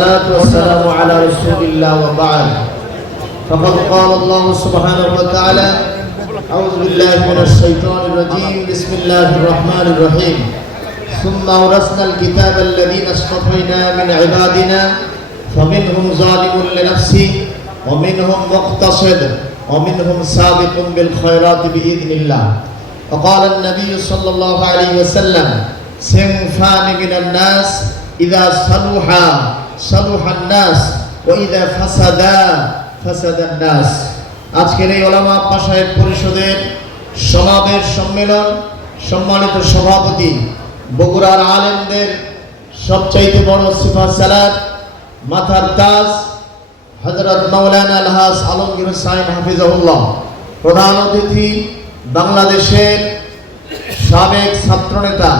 والصلاة والسلام على رسول الله وبعد. فقد قال الله سبحانه وتعالى أعوذ بالله من الشيطان الرجيم. بسم الله الرحمن الرحيم. ثم أورثنا الكتاب الذين اصطفينا من عبادنا فمنهم ظالم لنفسه ومنهم مقتصد ومنهم سابق بالخيرات بإذن الله. وقال النبي صلى الله عليه وسلم صنفان من الناس إذا صلحا সালুহান নাস ওয়াইদা ফাসাদা ফাসাদান নাস। আজকের এই ওলামা পাশায়ের পরিষদের সমাবেশ সম্মেলন, সম্মানিত সভাপতি, বগুড়ার আলেমদের সবচাইতে বড় সিফা সালাদ, মাথার দাস হজরত মৌলানা আলহাস আলমগীর হুসাইন হাফিজাহুল্লাহ, প্রধান অতিথি, বাংলাদেশের সাবেক ছাত্রনেতা,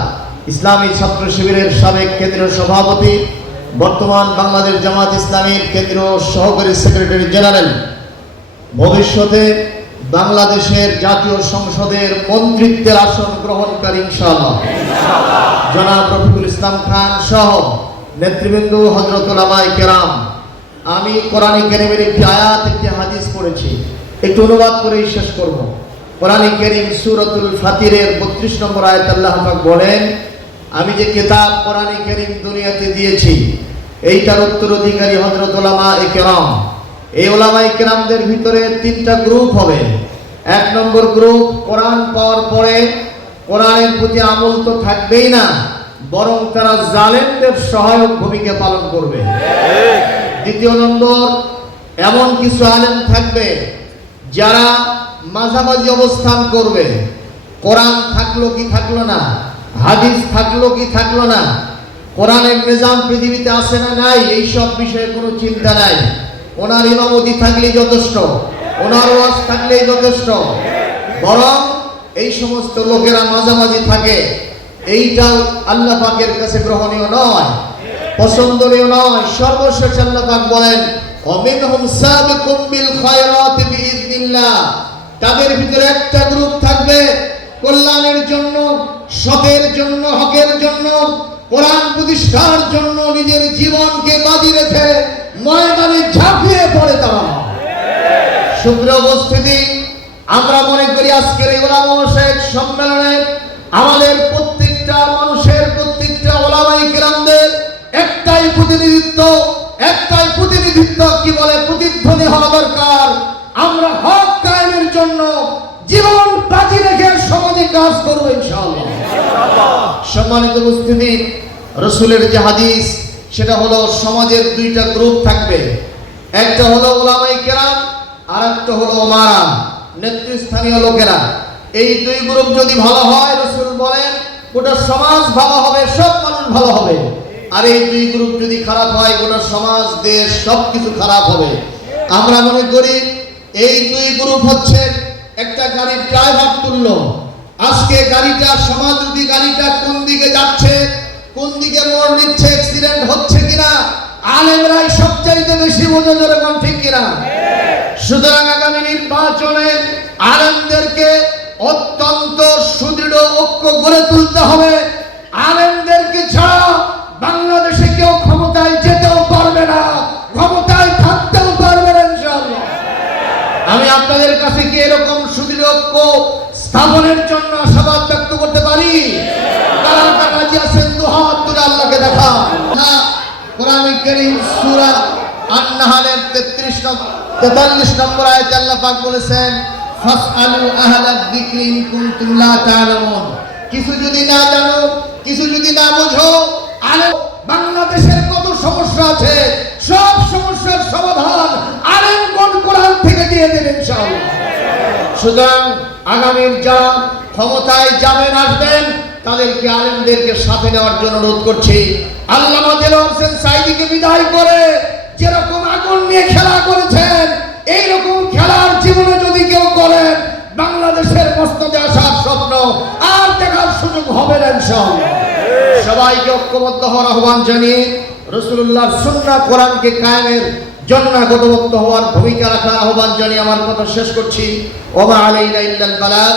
ইসলামী ছাত্র শিবিরের সাবেক কেন্দ্রীয় সভাপতি বর্তমান বাংলাদেশ জামাত ইসলামীর কেন্দ্রীয় সহকারী সেক্রেটারি জেনারেল। ভবিষ্যতে বাংলাদেশের জাতীয় সংসদের মন্ত্রিত্বের আসন গ্রহণকারী ইনশাআল্লাহ। জনাব রফিকুল ইসলাম খান সহ নেতৃবৃন্দ হজরত ওলামাই কেরাম, আমি কোরআন কেরিমের একটি আয়াত, একটি হাদিস পড়েছি। একটু অনুবাদ করেই শেষ করব। কোরআন কেরিম সুরতুল ফাতিরের বত্রিশ নম্বর আয়াত আল্লাহ বলেন আমি যে কেতাব কোরআন কেরিম দুনিয়াতে দিয়েছি, এইটার উত্তরাধিকারী হজরত ওলামা এ কেরাম এই ওলামা এ কেরামদের ভিতরে তিনটা গ্রুপ হবে। এক নম্বর গ্রুপ কোরআন পাওয়ার পরে কোরআনের প্রতি আমল তো থাকবেই না, বরং তারা জালেমদের সহায়ক ভূমিকা পালন করবে। দ্বিতীয় নম্বর, এমন কিছু আলেম থাকবে যারা মাঝামাঝি অবস্থান করবে। কোরআন থাকল কি থাকল না হাদিস থাকল কি থাকল না? কোরআনের নিজাম পৃথিবীতে আসে না নাই? এই সব বিষয়ে কোনো চিন্তা নাই। ওনার ইমামতি থাকলেই যথেষ্ট। ওনার ওয়াজ থাকলেই যথেষ্ট। বরং এই সমস্ত লোকেরা মাঝামাঝি থাকে। এইটাও আল্লাহ পাকের কাছে গ্রহণীয় নয়, পছন্দনীয় নয়। সর্বশেষ আল্লাহ পাক বলেন, অমিনহুম সাবিকুম বিল খায়রাতি বিইذنিল্লাহ তাদের ভিতরে একটা গ্রুপ থাকবে, কল্যাণের জন্য সতের জন্য, হকের জন্য, কোরআন প্রতিষ্ঠার জন্য নিজের জীবনকে বাজি রেখে ময়দানে ঝাঁপিয়ে পড়ে তারা। শুক্র উপস্থিতি, আমরা মনে করি আজকের এই শেখ সম্মেলনে আমাদের প্রত্যেকটা মানুষের, প্রত্যেকটা ওলামাই গ্রামদের একটাই প্রতিনিধিত্ব একটাই প্রতিনিধিত্ব, কি বলে, প্রতিধ্বনি হওয়া দরকার। আমরা হক কায়েমের জন্য জীবন বাজি রেখে সমাজে কাজ করব ইনশাআল্লাহ। সম্মানিত উপস্থিতি, রসুলের যে হাদিস, সেটা হলো সমাজের দুইটা গ্রুপ থাকবে। একটা হলো ওলামাই কেরাম আর একটা হলো ওমারা নেতৃস্থানীয় লোকেরা। এই দুই গ্রুপ যদি ভালো হয়, রসুল বলেন, গোটা সমাজ ভালো হবে, সব মানুষ ভালো হবে। আর এই দুই গ্রুপ যদি খারাপ হয়, গোটা সমাজ, দেশ সব কিছু খারাপ হবে। আমরা মনে করি, এই দুই গ্রুপ হচ্ছে একটা গাড়ির ড্রাইভার তুল্য। আজকে গাড়িটা সমাজরূপী যাচ্ছে কোন দিকে মোড় নিচ্ছে অ্যাক্সিডেন্ট হচ্ছে কিনা? আলেমরাই সবচাইতে বেশি যাবে কোন ঠিক কিনা? সুতরাং আগামী নির্বাচনে আলেমদেরকে অত্যন্ত সুদৃঢ় ঐক্য গড়ে তুলতে হবে। আলেমদেরকে ছাড়া বাংলাদেশে কেউ ক্ষমতায় যেতেও পারবে না। ক্ষমতায় থাকতেও পারবে না আমি আপনাদের কাছে কি এরকম সুদৃঢ় ঐক্য স্থাপনের জন্য আশাবাদ ব্যক্ত করতে পারি? কারীম সূরা 33 নম্বর 43 নম্বর আয়াতে আল্লাহ পাক বলেছেন, ফাসআলু আহলাদ যিকরি ইন কুনতুম কিছু যদি না জানো, কিছু যদি না বুঝো আলে বাংলাদেশের কত সমস্যা আছে, সব সমস্যার সমাধান আলেমগণ কোরআন থেকে দিয়ে দেবেন ইনশাআল্লাহ। সুতরাং আগামীর যারা ক্ষমতায় যাবেন, আসবেন তাদেরকে আলেমদেরকে সাথে নেওয়ার জন্য অনুরোধ করছি। বিদায় করে যেরকম আগুন নিয়ে খেলা করেছেন, এইরকম খেলার জীবনে যদি কেউ বাংলাদেশের স্বপ্ন আর দেখার সুযোগ হবে না হওয়ার আহ্বান জানিয়ে রসুল্লাহ সুন্নাহ কোরআনকে কায়েমের জন্য গতবদ্ধ হওয়ার ভূমিকা রাখার আহ্বান জানিয়ে আমার কথা শেষ করছি। ওমা বালাগ।